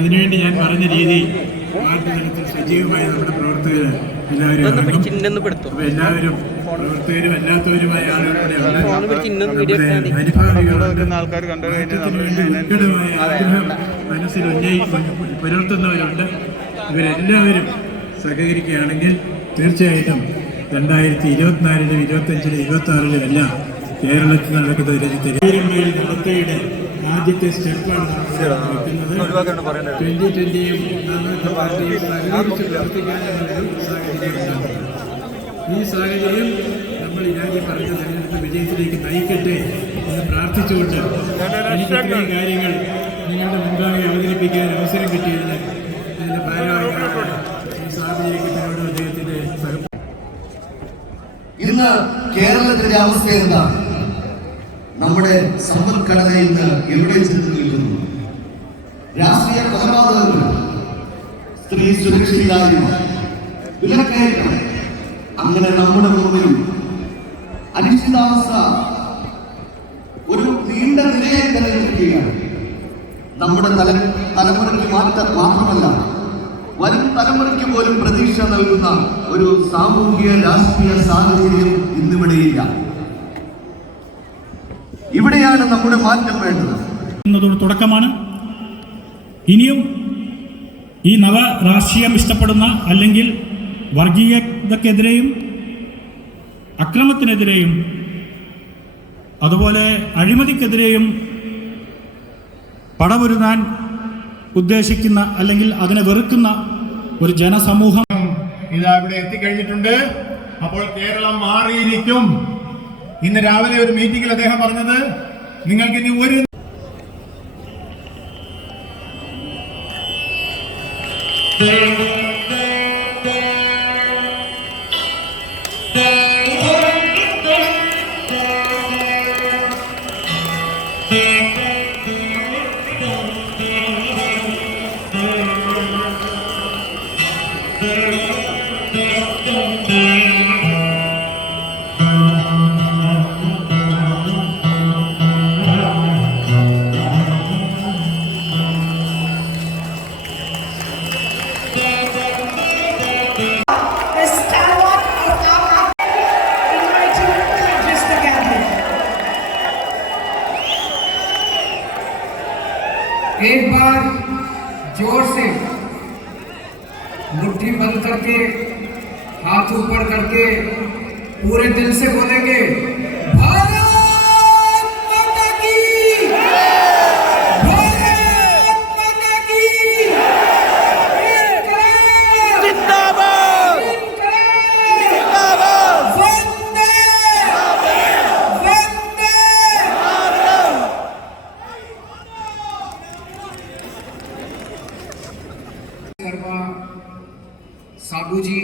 അതിനുവേണ്ടി ഞാൻ പറഞ്ഞ രീതി വാർഡ് തലത്തിൽ സജീവമായി നമ്മുടെ പ്രവർത്തകർ എല്ലാവരും പ്രവർത്തകരും അല്ലാത്തവരുമായ ആളുകളുടെ ഉത്കടമായ ആഗ്രഹം മനസ്സിൽ പുലർത്തുന്നവരുണ്ട്. ഇവരെല്ലാവരും സഹകരിക്കുകയാണെങ്കിൽ തീർച്ചയായിട്ടും 2024-ലും 25-ലും 26-ലും എല്ലാം കേരളത്തിൽ നടക്കുന്ന ജനതയുടെ ആദ്യത്തെ സ്റ്റെപ്പാണ് വെക്കുന്നത്. 2020-യും പാർട്ടിയും സഹകരിച്ച് പ്രവർത്തിക്കാനുള്ളൊരു സാഹചര്യമുണ്ടാകും. ഈ സാഹചര്യം നമ്മൾ രാജ്യം പറഞ്ഞ തെരഞ്ഞെടുപ്പ് വിജയത്തിലേക്ക് നയിക്കട്ടെ എന്ന് പ്രാർത്ഥിച്ചുകൊണ്ട് എനിക്ക് ഇത്രയും കാര്യങ്ങൾ നിങ്ങളുടെ മുൻപാകെ അവതരിപ്പിക്കാൻ അവസരം കിട്ടിയതിന് ഇതിൻ്റെ ഭാരവാഹികളായ സാഹചര്യത്തിനോട് അദ്ദേഹത്തിൻ്റെ ഇന്ന് കേരളത്തിന്റെ അവസ്ഥ എന്താണ്? നമ്മുടെ സമ്പദ്ഘടന ഇന്ന് എവിടെ ചെന്ന് നിൽക്കുന്നു? രാഷ്ട്രീയ കൊലപാതകങ്ങൾ, സ്ത്രീ സുരക്ഷിതായ്മ, വിലക്കയറ്റം, അങ്ങനെ നമ്മുടെ മുമ്പിൽ അനിശ്ചിതാവസ്ഥ ഒരു നീണ്ട നിലയെ തന്നെ നിൽക്കുകയാണ്. നമ്മുടെ തലമുറയ്ക്ക് മാത്രമല്ല വരും തലമുറയ്ക്ക് പോലും പ്രതീക്ഷ നൽകുന്ന ഒരു സാമൂഹിക രാഷ്ട്രീയ സാഹചര്യം ഇന്നിവിടെയില്ല. ഇവിടെയാണ് നമ്മുടെ മാറ്റം വേണ്ടത് എന്നതൊരു തുടക്കമാണ്. ഇനിയും ഈ നവ രാഷ്ട്രീയം ഇഷ്ടപ്പെടുന്ന അല്ലെങ്കിൽ വർഗീയതക്കെതിരെയും അക്രമത്തിനെതിരെയും അതുപോലെ അഴിമതിക്കെതിരെയും പടപൊരുതാൻ ഉദ്ദേശിക്കുന്ന അല്ലെങ്കിൽ അതിനെ വെറുക്കുന്ന ഒരു ജനസമൂഹം ഇതാ ഇവിടെ എത്തിക്കഴിഞ്ഞിട്ടുണ്ട്. അപ്പോൾ കേരളം മാറിയിരിക്കും. ഇന്ന് രാവിലെ ഒരു മീറ്റിംഗിൽ അദ്ദേഹം പറഞ്ഞത് നിങ്ങൾക്ക് ഇനി ഒരു एक बार जोर से मुट्ठी बंद करके हाथ ऊपर करके पूरे दिल से बोलेंगे भारत माता की, भारत माता की जिंदाबाद, जिंदाबाद, वंदे वंदे शर्मा साबू जी,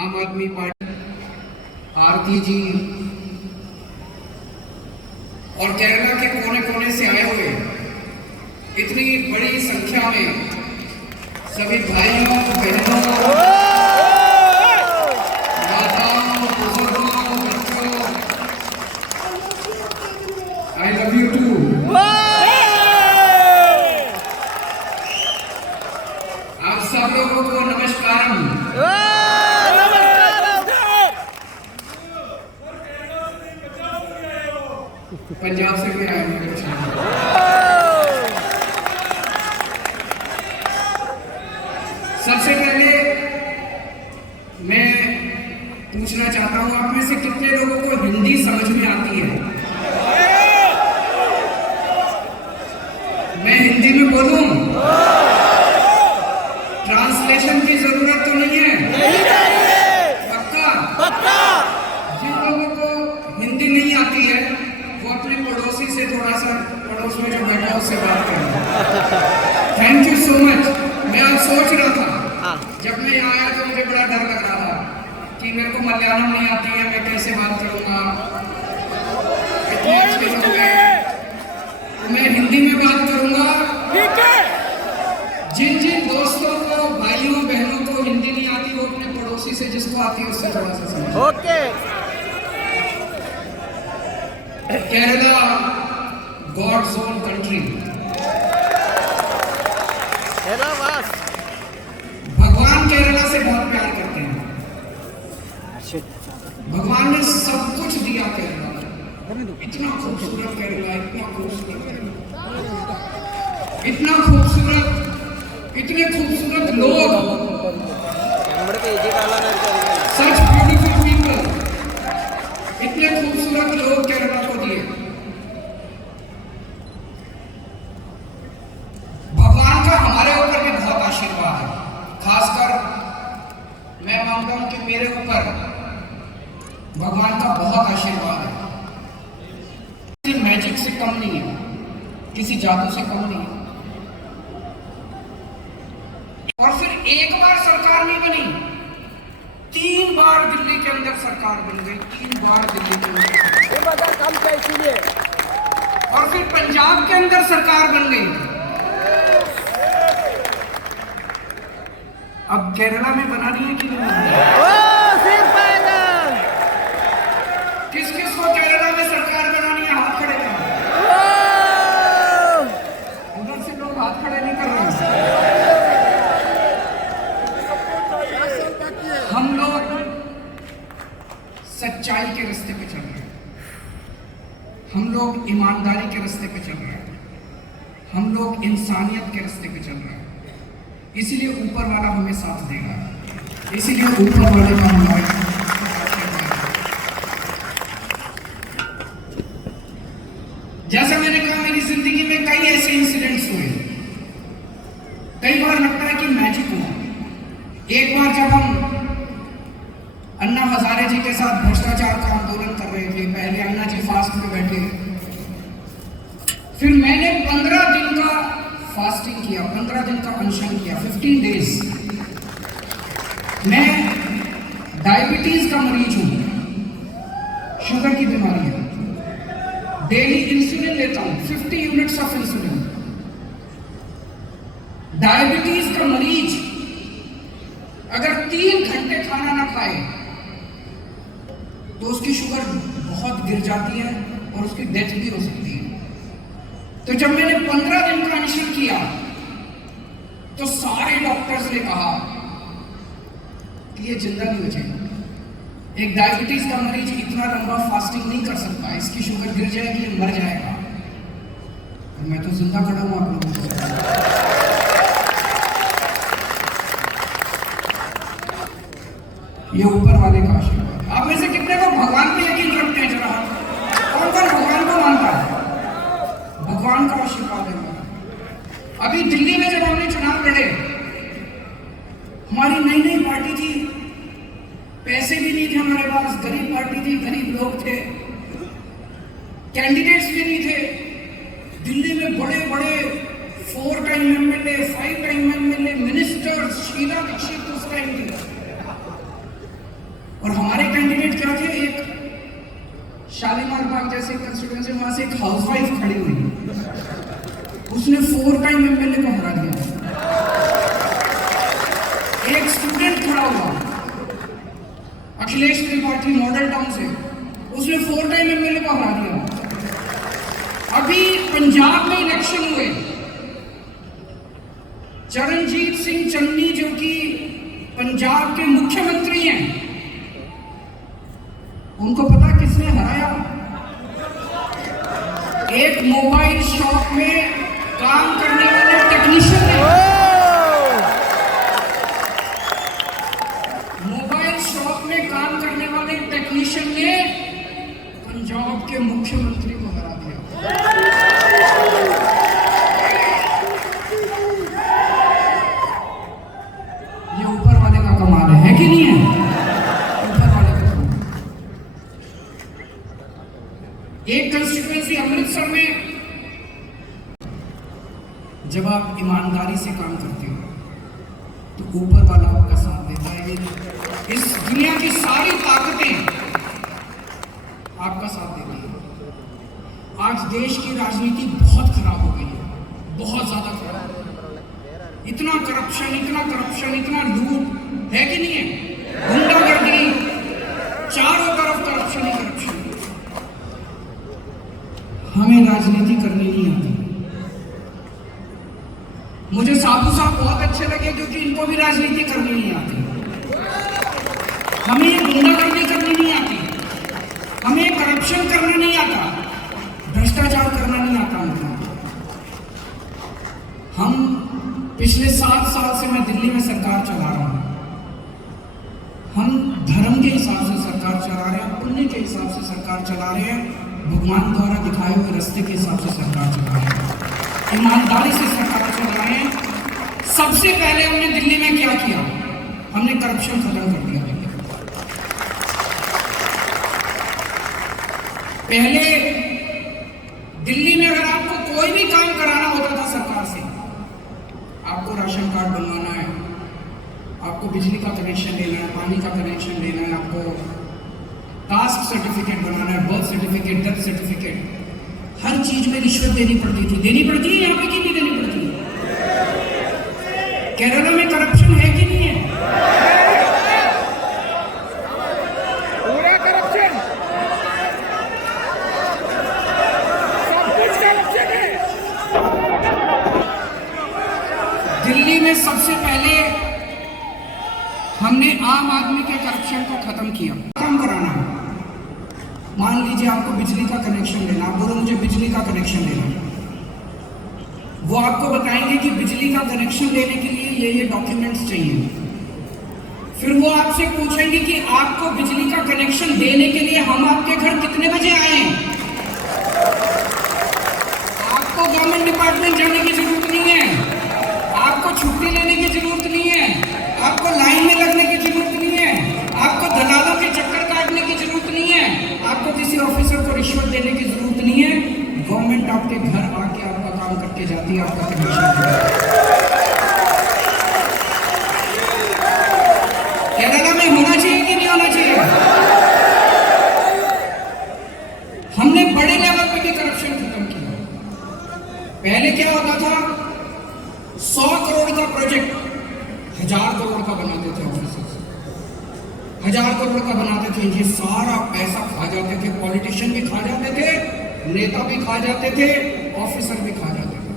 आम आदमी पार्टी, आरती जी और केरला के कोने कोने से आए हुए इतनी बड़ी संख्या में सभी भाइयों बहनों, माताओं, बुजुर्गों, बच्चों, आई लव यू टू। आप सब लोगों को नमस्कार। पंजाब से भी आए हैं। सबसे पहले मैं पूछना चाहता हूं आप में से कितने लोगों को हिंदी समझ में आती है? मैं हिंदी में बोलूं? वॉलिडेशन की जरूरत तो नहीं है? नहीं चाहिए। पक्का? जिन लोगों को हिंदी नहीं आती है वो अपने पड़ोसी से थोड़ा सा, पड़ोस में जो बैठा उससे बात करें। Thank you so much. मैं आज सोच रहा था जब मैं आया तो मुझे बड़ा डर लग रहा था कि मेरे को मलयालम नहीं आती है, मैं कैसे बात करूंगा। इतने अच्छे लोग हैं, तो मैं हिंदी में बात करूंगा। ठीक है। जिन जिन दोस्तों को, भाइयों बहनों को हिंदी नहीं आती वो अपने पड़ोसी से जिसको आती है उससे थोड़ा सा समझ। Okay. Kerala God's own country. भगवान केरला से बहुत प्यार करते हैं। भगवान ने सब कुछ दिया केरला को। इतना खूबसूरत केरला, इतना खूबसूरत केरला, इतना खूबसूरत, इतने खूबसूरत लोग, सच ब्यूटीफुल पीपल, इतने खूबसूरत लोग केरला को दिए। भगवान का हमारे ऊपर भी बहुत आशीर्वाद है। खासकर मैं मानता हूं कि मेरे ऊपर भगवान का बहुत आशीर्वाद है। किसी मैजिक से कम नहीं है, किसी जादू से कम नहीं है। और फिर एक बार सरकार नहीं बनी, 3 बार दिल्ली के अंदर सरकार बन गई, 3 बार दिल्ली के अंदर काम किया इसीलिए। और फिर पंजाब के अंदर सरकार बन गई। अब केरला में बना रही है कि नहीं? किस किस को केरला में सरकार बनानी है? हाथ खड़े करें। उधर से लोग हाथ खड़े नहीं कर रहे। हम लोग सच्चाई के रास्ते पे चल रहे हैं, हम लोग ईमानदारी के रास्ते पे चल रहे हैं, हम लोग इंसानियत के रास्ते पे चल रहे हैं। इसीलिए ऊपर वाला हमें साथ देगा, इसीलिए ऊपर वाले का हमारे। जैसा मैंने कहा, मेरी जिंदगी में कई ऐसे इंसिडेंट्स हुए, कई बार लगता है कि मैजिक हुआ। एक बार जब हम अन्ना हजारे जी के साथ भ्रष्टाचार का आंदोलन कर रहे थे, पहले अन्ना जी फास्ट में बैठे, फिर मैंने 15 दिन का फास्टिंग किया, 15 दिन का अनशन किया, 15 डेज। मैं डायबिटीज का मरीज हूं, शुगर की बीमारी है, डेली इंसुलिन लेता हूं, 50 यूनिट्स ऑफ इंसुलिन। डायबिटीज का मरीज अगर 3 घंटे खाना ना खाए तो उसकी शुगर बहुत गिर जाती है और उसकी डेथ भी हो सकती है। तो जब मैंने 15 दिन का अनशन किया तो सारे डॉक्टर्स ने कहा कि ये जिंदा नहीं बचेगा। एक डायबिटीज का मरीज इतना लंबा फास्टिंग नहीं कर सकता, इसकी शुगर गिर जाएगी, ये मर जाएगा। और मैं तो जिंदा खड़ा हूं आप लोगों को। ये ऊपर वाले का आशीर्वाद। आप में से कितने को भगवान पे यकीन रखते हैं? जरा कौन कौन भगवान को मानता है? भगवान का आशीर्वाद है। अभी दिल्ली में जब हमने चुनाव लड़े, हमारी नई नई पार्टी थी, पैसे भी नहीं थे हमारे पास, गरीब पार्टी थी, गरीब लोग थे, कैंडिडेट्स भी नहीं थे। दिल्ली में बड़े बड़े 4 time MLA, 5 time MLA, ministers, Sheila Dikshit उस टाइम थी। और हमारे कैंडिडेट क्या थे? एक शालीमार बाग जैसे कंस्टिट्यूएंसी, वहां से एक हाउसवाइफ खड़ी हुई, उसने 4 टाइम एमएलए को हरा दिया। एक स्टूडेंट खड़ा हुआ अखिलेश त्रिपाठी मॉडल टाउन से, उसने 4 टाइम एमएलए को हरा दिया। अभी पंजाब में इलेक्शन हुए, चरणजीत सिंह चन्नी जो कि पंजाब के मुख्यमंत्री हैं, उनको पता किसने हराया? एक मोबाइल शॉप में काम करने वाले टेक्नीशियन ने। मोबाइल शॉप में काम करने वाले टेक्नीशियन ने पंजाब के मुख्यमंत्री को हरा दिया। ईमानदारी से काम करते हो तो ऊपर वाला आपका साथ देता है। इस दुनिया की सारी ताकतें आपका साथ देती हैं। आज देश की राजनीति बहुत खराब हो गई है, बहुत ज्यादा खराब। इतना करप्शन, इतना लूट है कि नहीं है? गुंडागर्दी, चारों तरफ करप्शन ही करप्शन। हमें राजनीति करनी नहीं आती। मुझे साधु साहब बहुत अच्छे लगे क्योंकि इनको भी राजनीति करनी नहीं आती। हमें ये गुंडागर्दी करनी नहीं आती, हमें करप्शन करना नहीं आता, भ्रष्टाचार करना नहीं आता। हम पिछले 7 साल से मैं दिल्ली में सरकार चला रहा हूं। हम धर्म के हिसाब से सरकार चला रहे हैं, पुण्य के हिसाब से सरकार चला रहे हैं, भगवान द्वारा दिखाए हुए रास्ते के हिसाब से सरकार चला रहे हैं, ईमानदारी से सरकार चला रहे हैं। सबसे पहले हमने दिल्ली में क्या किया? हमने करप्शन खत्म कर दिया। पहले दिल्ली में अगर आपको कोई भी काम कराना होता था सरकार से, आपको राशन कार्ड बनवाना है, आपको बिजली का कनेक्शन लेना है, पानी का कनेक्शन लेना है, आपको कास्ट सर्टिफिकेट बनाना है, बर्थ सर्टिफिकेट, डेथ सर्टिफिकेट, हर चीज में रिश्वत देनी पड़ती थी। देनी पड़ती है यहाँ पे कि नहीं देनी पड़ती? केरला में करप्शन है कि नहीं है? पूरा करप्शन, सब कुछ करप्शन है। दिल्ली में सबसे पहले हमने आम आदमी के करप्शन को खत्म किया। काम कराना है, मान लीजिए आपको बिजली का कनेक्शन लेना, आप बोलो मुझे बिजली का कनेक्शन लेना, वो आपको बताएंगे कि बिजली का कनेक्शन लेने के लिए ये डॉक्यूमेंट्स चाहिए। फिर वो आपसे पूछेंगे कि आपको बिजली का कनेक्शन देने के लिए हम आपके घर कितने बजे आए। आपको गवर्नमेंट डिपार्टमेंट जाने की जरूरत नहीं है, आपको छुट्टी लेने की जरूरत नहीं है, आपको लाइन में लगने की जरूरत नहीं है, आपको दलालों के चक्कर काटने की जरूरत नहीं है, आपको किसी ऑफिसर को रिश्वत देने की जरूरत नहीं है। गवर्नमेंट आपके घर आके आपका काम करके जाती है, आपका कनेक्शन। केरला में होना चाहिए कि नहीं होना चाहिए? हमने बड़े लेवल पे भी करप्शन खत्म किया। पहले क्या होता था, 100 करोड़ का प्रोजेक्ट 1000 करोड़ का बनाते थे ऑफिसर्स, 1000 करोड़ का बनाते थे। ये सारा पैसा खा जाते थे, पॉलिटिशियन भी खा जाते थे, नेता भी खा जाते थे, ऑफिसर भी खा जाते थे।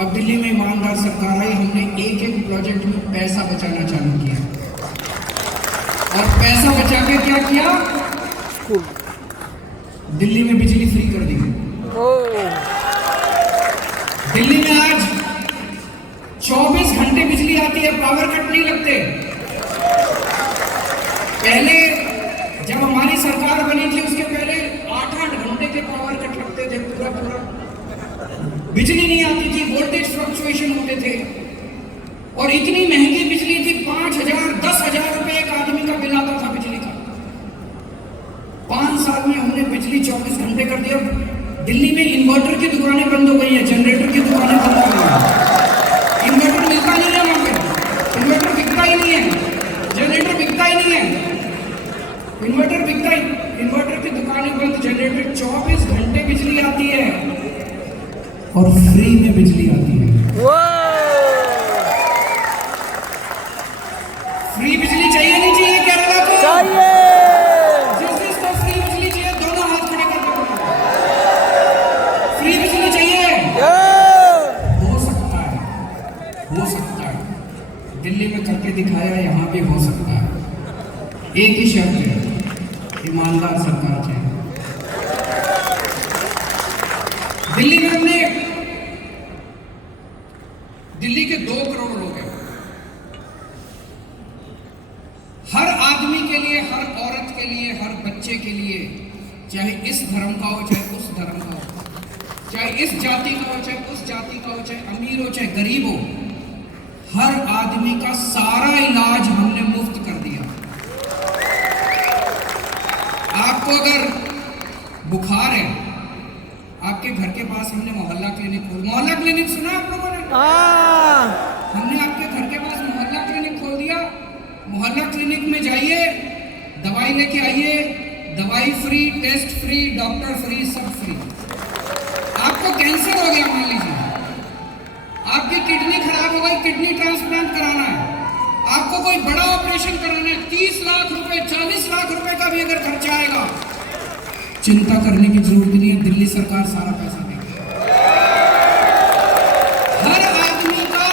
अब दिल्ली में ईमानदार सरकार आई, हमने एक एक प्रोजेक्ट में पैसा बचाना चालू किया। और पैसा बचा के क्या किया? दिल्ली में बिजली फ्री कर दी। दिल्ली में आज 24 घंटे बिजली आती है, पावर कट नहीं लगते। पहले जब हमारी सरकार बनी थी उसके पहले 8-8 घंटे के पावर कट लगते थे, पूरा बिजली नहीं आती थी, वोल्टेज फ्लक्चुएशन होते थे। और इतनी महंगी बिजली थी, 5,000 10,000 रुपए एक आदमी का बिल आता था बिजली का। 5 साल में हमने बिजली 24 घंटे कर दिया। दिल्ली में इन्वर्टर की दुकानें बंद हो गई है, जनरेटर की दुकानें बंद हो गई है। इन्वर्टर मिलता नहीं है वहां पे, इन्वर्टर बिकता ही नहीं है, जनरेटर बिकता ही नहीं है, इन्वर्टर बिकता ही, इन्वर्टर की दुकानें बंद, जनरेटर 24 घंटे बिजली आती है और फ्री में बिजली आती है। फ्री बिजली चाहिए नहीं चाहिए केरला को? चाहिए। जिसको फ्री बिजली चाहिए दोनों हाथ खड़े कर दो। फ्री बिजली चाहिए? हो सकता है, हो सकता है। दिल्ली में करके दिखाया, यहां भी हो सकता है। एक ही शर्त है, ईमानदार सरकार चाहिए। दिल्ली में हमने, दिल्ली के 2 करोड़ लोग हैं। हर आदमी के लिए, हर औरत के लिए, हर बच्चे के लिए, चाहे इस धर्म का हो चाहे उस धर्म का हो, चाहे इस जाति का हो चाहे उस जाति का हो, चाहे अमीर हो चाहे गरीब हो, हर आदमी का सारा इलाज हमने मुफ्त कर दिया। आपको अगर बुखार है, आपके घर के पास हमने मोहल्ला क्लिनिक खोला। मोहल्ला क्लिनिक सुना आप लोगों ने? लेके आइए, दवाई free, test free, doctor free, सब फ्री। आपको कैंसर हो गया मान लीजिए, आपकी किडनी खराब हो गई, किडनी ट्रांसप्लांट कराना है, आपको कोई बड़ा ऑपरेशन कराना है, 30 लाख रुपए, 40 लाख रुपए का भी अगर खर्चा आएगा, चिंता करने की जरूरत नहीं है, दिल्ली सरकार सारा पैसा देगी। हर आदमी का,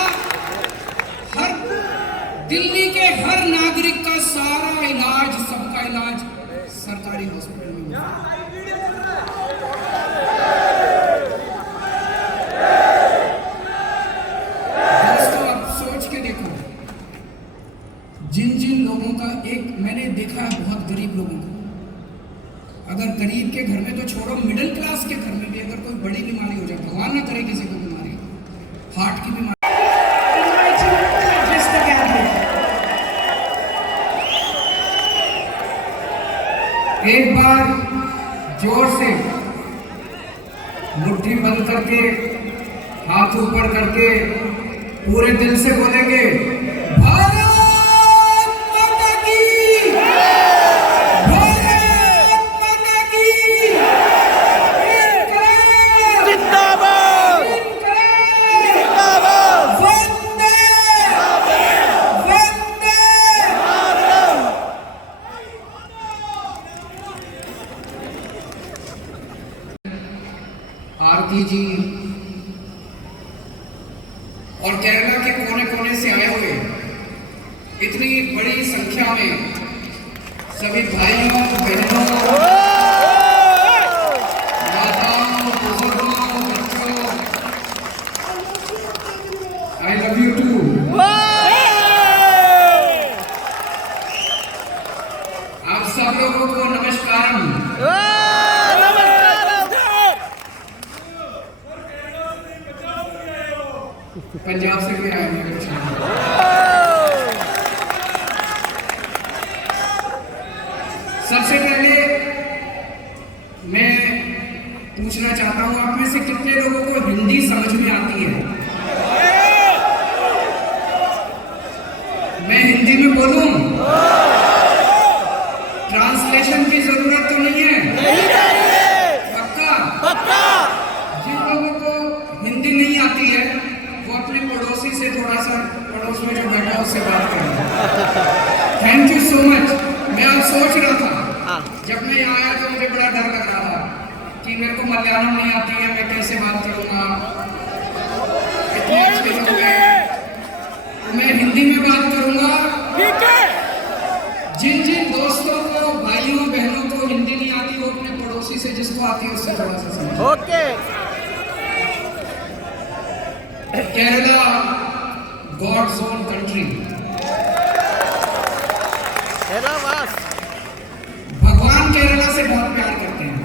हर दिल्ली के हर नागरिक का सारा इलाज, सबका इलाज सरकारी हॉस्पिटल में होगा। दोस्तों, आप सोच के देखो, जिन जिन लोगों का, एक मैंने देखा है बहुत गरीब लोगों को, अगर गरीब के घर में तो छोड़ो, मिडिल क्लास के घर में भी अगर कोई बड़ी बीमारी हो जाए, भगवान ना करे किसी को बीमारी, हार्ट की बीमारी, एक बार जोर से मुट्ठी बंद करके, हाथ ऊपर करके, पूरे दिल से बोलेंगे, भारत माता की, भारत माता की, जिंदाबाद जिंदाबाद वंदे वंदे। आरती जी और केरला के कोने कोने से आए हुए इतनी बड़ी संख्या में सभी भाइयों, बहनों, माताओं, बुजुर्गों, बच्चों, आई लव यू टू। आप सब लोगों को नमस्कार। पंजाब से भी आए हैं कुछ। सबसे पहले मैं पूछना चाहता हूं, आप में से कितने लोगों को हिंदी समझ में आती है? मैं हिंदी में बोलूं? ट्रांसलेशन की जरूरत तो नहीं है? पक्का? पक्का। जिन लोगों को हिंदी नहीं आती है वो अपने पड़ोसी से थोड़ा सा, पड़ोस में जो बैठा उससे बात करें। Thank you so much. मैं आज सोच रहा था, जब मैं यहाँ आया तो मुझे बड़ा डर लग रहा था कि मेरे को मलयालम नहीं आती है, मैं कैसे बात करूँगा। इतने अच्छे लोग हैं, मैं हिंदी में बात करूँगा। ठीक है। जिन जिन दोस्तों को, भाइयों बहनों को हिंदी नहीं आती, वो अपने पड़ोसी से जिसको आती है उससे थोड़ा सा समझो। Okay. Kerala God's own country. भगवान केरला से बहुत प्यार करते हैं।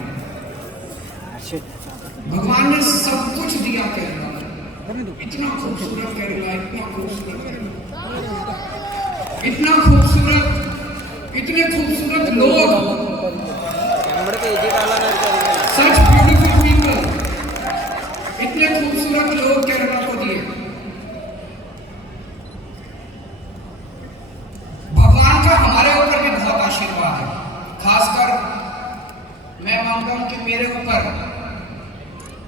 भगवान ने सब कुछ दिया केरला को। इतना खूबसूरत केरला, इतना खूबसूरत केरला, इतना खूबसूरत, इतने खूबसूरत लोग, सच ब्यूटीफुल पीपल, इतने खूबसूरत लोग केरला को दिए। भगवान का हमारे ऊपर भी बहुत आशीर्वाद है। खासकर मैं मानता हूं कि मेरे ऊपर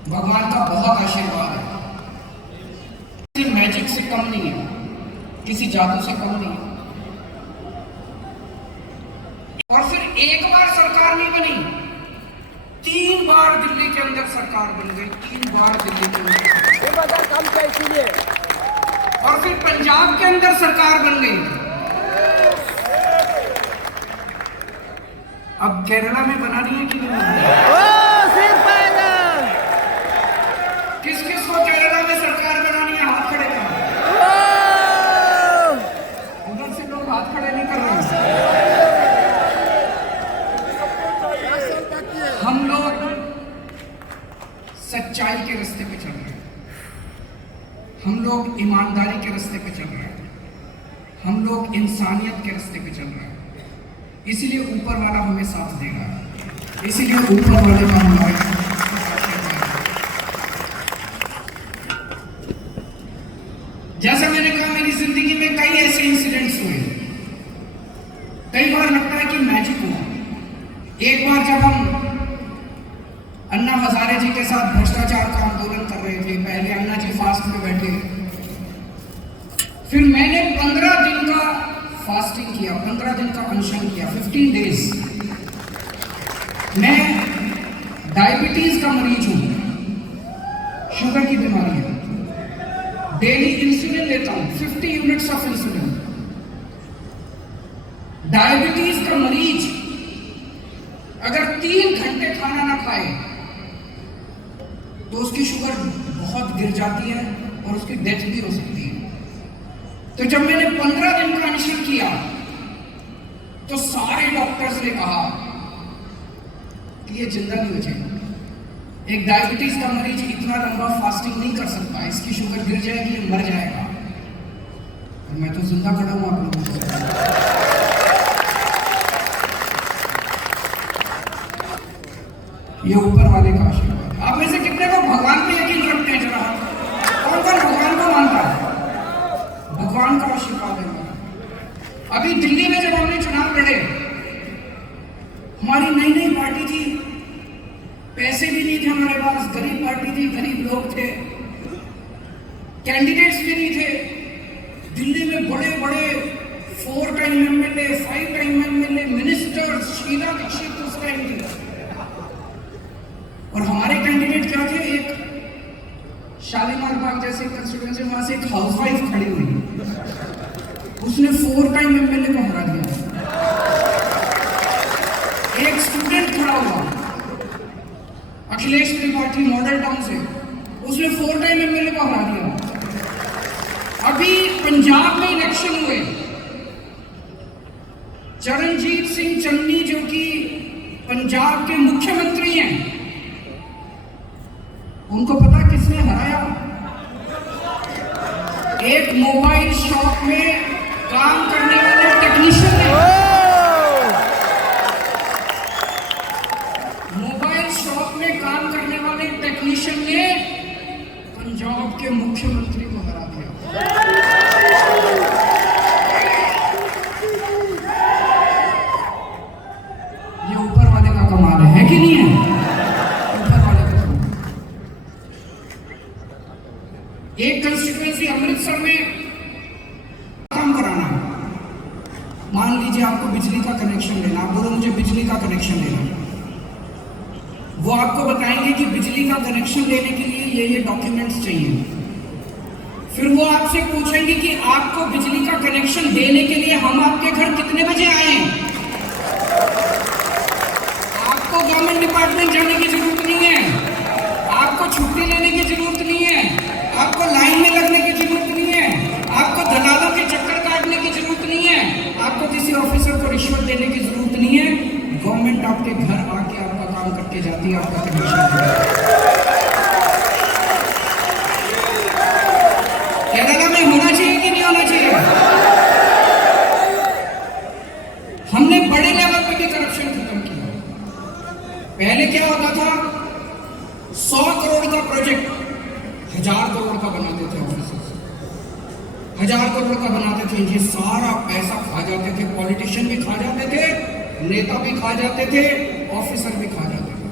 भगवान का बहुत आशीर्वाद है। किसी मैजिक से कम नहीं है, किसी जादू से कम नहीं है। और फिर एक बार सरकार नहीं बनी, 3 बार दिल्ली के अंदर सरकार बन गई, 3 बार दिल्ली के अंदर, और फिर पंजाब के अंदर सरकार बन गई। अब केरला में बनानी है कि नहीं बनानी है? किस किस को केरला में सरकार बनानी है? हाथ खड़े करें। उधर से लोग हाथ खड़े नहीं कर रहे हैं। हम लोग सच्चाई के रास्ते पे चल रहे हैं, हम लोग ईमानदारी के रास्ते पे चल रहे हैं, हम लोग इंसानियत के रास्ते पे चल रहे हैं। इसीलिए ऊपर वाला हमें साथ देगा, इसीलिए ऊपर वाले का हमारे जैसा मैंने कहा, मेरी जिंदगी में कई ऐसे इंसिडेंट्स हुए कई बार लगता है कि मैजिक हुआ। एक बार जब हम अन्ना हजारे जी के साथ भ्रष्टाचार का आंदोलन कर रहे थे, पहले अन्ना जी फास्ट में बैठे, फिर मैंने 15 दिन का फास्टिंग किया, 15 दिन का अनशन किया, 15 डेज। मैं डायबिटीज का मरीज हूं, शुगर की बीमारी है, डेली इंसुलिन लेता हूं, 50 यूनिट्स ऑफ इंसुलिन। डायबिटीज का मरीज अगर 3 घंटे खाना ना खाए तो उसकी शुगर बहुत गिर जाती है और उसकी डेथ भी हो सकती है। तो जब मैंने 15 दिन का अनशन किया तो सारे डॉक्टर्स ने कहा कि ये जिंदा नहीं बचेगा। एक डायबिटीज का मरीज इतना लंबा फास्टिंग नहीं कर सकता, इसकी शुगर गिर जाएगी, ये मर जाएगा। और मैं तो जिंदा खड़ा हूं आप लोगों को। ये ऊपर वाले का आशीर्वाद। आप में से कितने को भगवान पे यकीन रखते हैं? जरा कौन कौन भगवान को मानता है? भगवान का आशीर्वाद है मेरा। अभी दिल्ली में जब हमने चुनाव लड़े, हमारी नई नई पार्टी थी, पैसे भी नहीं थे हमारे पास, गरीब पार्टी थी, गरीब लोग थे, कैंडिडेट्स भी नहीं थे। दिल्ली में बड़े बड़े 4 time MLA, 5 time MLA, ministers, Sheila Dikshit उस टाइम थी। और हमारे कैंडिडेट क्या थे? एक शालीमार बाग जैसे कंस्टिट्यूएंसी, वहां से एक हाउसवाइफ खड़ी हुई, उसने 4 टाइम एमएलए को हरा दिया। एक स्टूडेंट खड़ा हुआ अखिलेश त्रिपाठी मॉडल टाउन से, उसने 4 टाइम एमएलए को हरा दिया। अभी पंजाब में इलेक्शन हुए, चरणजीत सिंह चन्नी जो कि पंजाब के मुख्यमंत्री हैं, उनको पता किसने हराया? एक मोबाइल शॉप में काम करने वाले टेक्नीशियन ने। मोबाइल शॉप में काम करने वाले टेक्नीशियन ने पंजाब के मुख्यमंत्री को हरा दिया। ये ऊपर वाले का कमाल है कि नहीं है? एक कंस्टिट्यूएंसी अमृतसर में काम कराना है, मान लीजिए आपको बिजली का कनेक्शन लेना, आप बोलो मुझे बिजली का कनेक्शन लेना, वो आपको बताएंगे कि बिजली का कनेक्शन लेने के लिए ये डॉक्यूमेंट्स चाहिए। फिर वो आपसे पूछेंगे कि आपको बिजली का कनेक्शन देने के लिए हम आपके घर कितने बजे आए। आपको गवर्नमेंट डिपार्टमेंट जाने की जरूरत नहीं है, आपको छुट्टी लेने की जरूरत नहीं है, आपको लाइन में लगने की जरूरत नहीं है, आपको दलालों के चक्कर काटने की जरूरत नहीं है, आपको किसी ऑफिसर को रिश्वत देने की जरूरत नहीं है। गवर्नमेंट आपके घर आके आपका काम करके जाती है, आपका कनेक्शन। केरला में होना चाहिए कि नहीं होना चाहिए? हमने बड़े लेवल पे भी करप्शन खत्म किया। पहले क्या होता था? 100 करोड़ का प्रोजेक्ट 1000 करोड़ का बनाते थे, ऑफिसर्स 1000 करोड़ का बनाते थे, ये सारा पैसा खा जाते थे, पॉलिटिशियन भी खा जाते थे, नेता भी खा जाते थे, ऑफिसर भी खा जाते थे।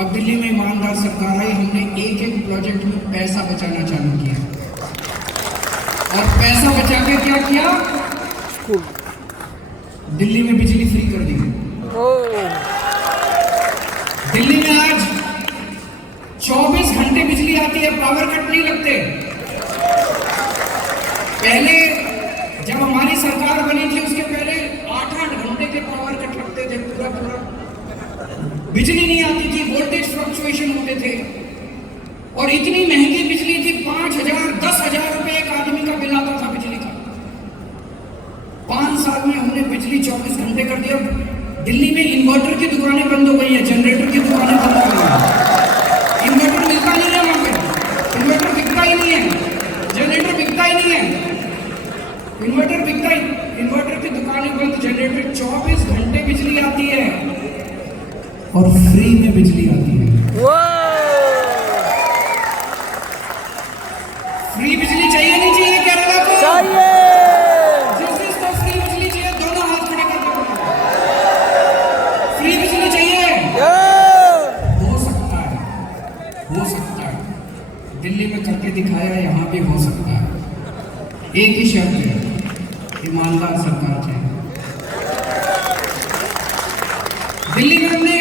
अब दिल्ली में ईमानदार सरकार आई, हमने एक एक प्रोजेक्ट में पैसा बचाना चालू किया। और पैसा बचा के क्या किया? दिल्ली में बिजली फ्री कर दी। दिल्ली में आज 24 घंटे बिजली आती है, पावर कट नहीं लगते। पहले जब हमारी सरकार बनी थी उसके पहले 8-8 घंटे के पावर कट लगते थे, पूरा बिजली नहीं आती थी, वोल्टेज फ्लक्चुएशन होते थे। और इतनी महंगी बिजली थी, 5,000 10,000 रुपए एक आदमी का बिल आता था बिजली का। 5 साल में हमने बिजली 24 घंटे कर दिया। दिल्ली में इन्वर्टर की दुकानें बंद हो गई है, जनरेटर की दुकानें बंद हो गई है। इन्वर्टर मिलता नहीं है वहां पे, इन्वर्टर बिकता ही नहीं है, जनरेटर बिकता ही नहीं है, इन्वर्टर बिकता ही, इन्वर्टर की दुकानें बंद, जनरेटर 24 घंटे बिजली आती है और फ्री में बिजली आती है। फ्री बिजली चाहिए नहीं चाहिए केरला को? चाहिए। जिस जिसको फ्री बिजली चाहिए दोनों हाथ खड़े कर एक ही शर्त है, ईमानदार सरकार चाहिए। दिल्ली में हमने,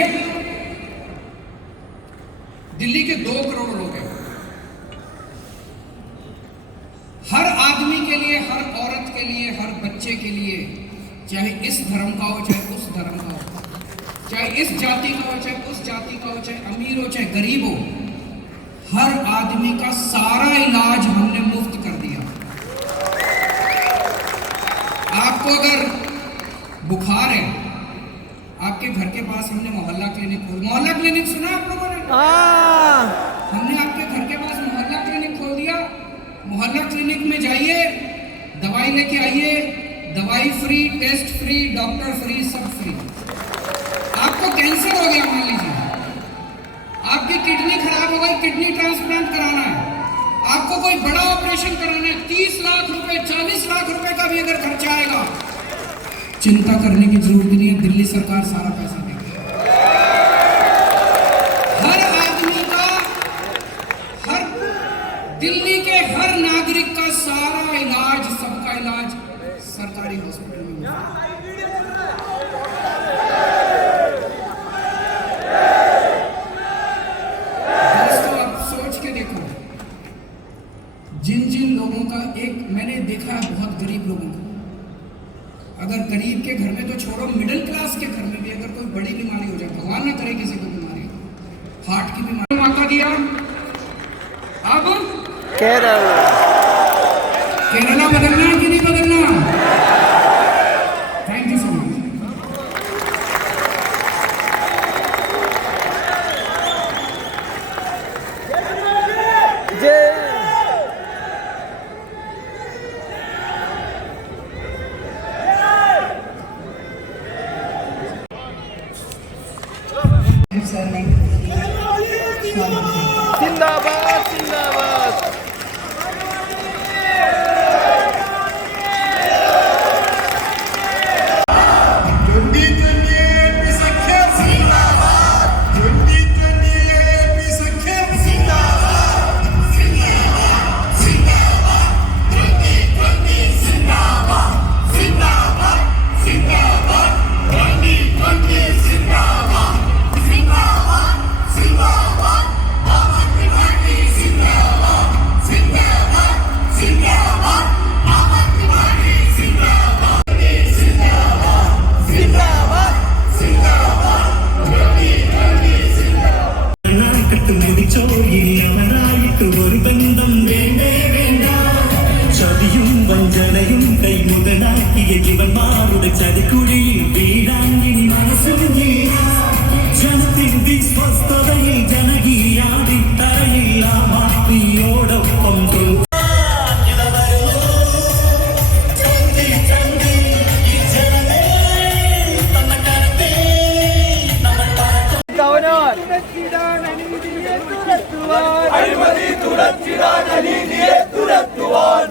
दिल्ली के 2 करोड़ लोग हैं। हर आदमी के लिए, हर औरत के लिए, हर बच्चे के लिए, चाहे इस धर्म का हो चाहे उस धर्म का हो, चाहे इस जाति का हो चाहे उस जाति का हो, चाहे अमीर हो चाहे गरीब हो, हर आदमी का सारा इलाज हमने मुफ्त कर दिया। आपको अगर बुखार है, आपके घर के पास हमने मोहल्ला क्लिनिक खोल, मोहल्ला क्लिनिक सुना आप लोगों ने? हमने आपके घर के पास मोहल्ला क्लिनिक खोल दिया। मोहल्ला क्लिनिक में जाइए, दवाई लेके आइए, दवाई free, test free, doctor free, सब फ्री। आपको कैंसर हो गया मान लीजिए, आपकी किडनी खराब हो गई, किडनी ट्रांसप्लांट कराना है, आपको कोई बड़ा ऑपरेशन कराना है, 30 लाख रुपए 40 लाख रुपए का भी अगर खर्चा आएगा, चिंता करने की जरूरत नहीं है, दिल्ली सरकार सारा पैसा देगी। हर आदमी का, हर दिल्ली के हर नागरिक का सारा इलाज, सबका इलाज सरकारी हॉस्पिटल में होगा। दोस्तों, आप सोच के देखो, जिन जिन लोगों का, एक मैंने देखा है बहुत गरीब लोगों को, अगर गरीब के घर में तो छोड़ो, मिडिल क्लास के घर में भी अगर कोई बड़ी बीमारी हो जाए, भगवान ना करे किसी को बीमारी, हार्ट की बीमारी, मौका दिया। अब केरला बदलना है कि नहीं बदलना? Thank you so much. जिंदाबाद जिंदाबाद। ജീവന്മാരുടെ ചതിക്കുഴിയിൽ വീഴാങ്ങിനി മനസ്സും ജനത്തിന്റെ സ്വസ്ഥതയിൽ ജനകീയാടിത്തറയിൽ ആ മാപ്പിയോടൊപ്പം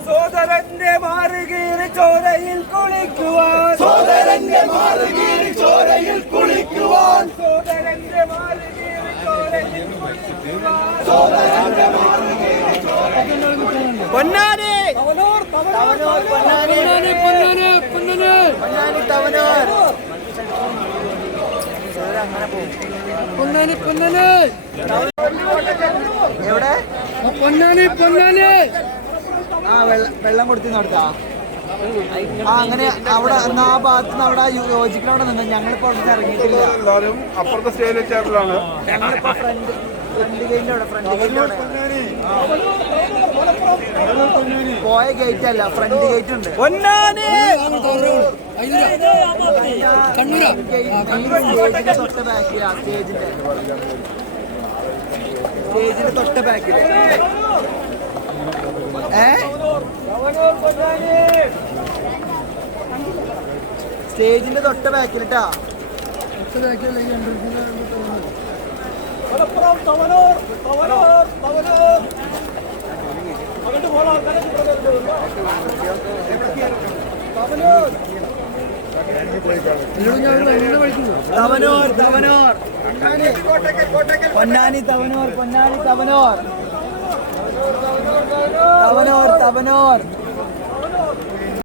സോദരന്റെ മാറുകീറി ചോരയിൽ കുളിക്കുവാൻ, സോദരന്റെ മാറുകീറി ചോരയിൽ കുളിക്കുവാൻ, സോദരന്റെ മാറുകീറി ചോരയിൽ കുളിക്കുവാൻ, സോദരന്റെ മാറുകീറി ചോരയിൽ കുളിക്കുവാൻ. പൊന്നാനി തവനൂർ തവനൂർ പൊന്നാനി പൊന്നാനി പൊന്നാനി പൊന്നാനി തവനൂർ പൊന്നാനി പൊന്നാനി എവിടെ പൊന്നാനി പൊന്നാനി. ആ വെള്ളം കൊടുത്തു കൊടുത്താ അങ്ങനെ അവിടെ ആ ഭാഗത്ത് നിന്ന് അവിടെ യോജിക്കണവിടെ നിന്ന് ഞങ്ങളിപ്പോ അവിടെ ഇറങ്ങിയിട്ടില്ല. അപ്പുറത്തെ സ്റ്റേജിലാണ് ഞങ്ങളിപ്പോ ഫ്രണ്ട് ഗേറ്റിന്റെ അവിടെ പോയ ഗേറ്റ് അല്ല, ഫ്രണ്ട് ഗേറ്റ് ഉണ്ട്. സ്റ്റേജിന്റെ തൊട്ട് ബാക്കിലാ, സ്റ്റേജിന്റെ തൊട്ട് ബാക്കില്. സ്റ്റേജിന്റെ തൊട്ട് ബാക്കിലിട്ടാ. തവനൂർ തവനൂർ പൊന്നാനി തവനൂർ പൊന്നാനി തവനൂർ തവനൂർ തവനൂർ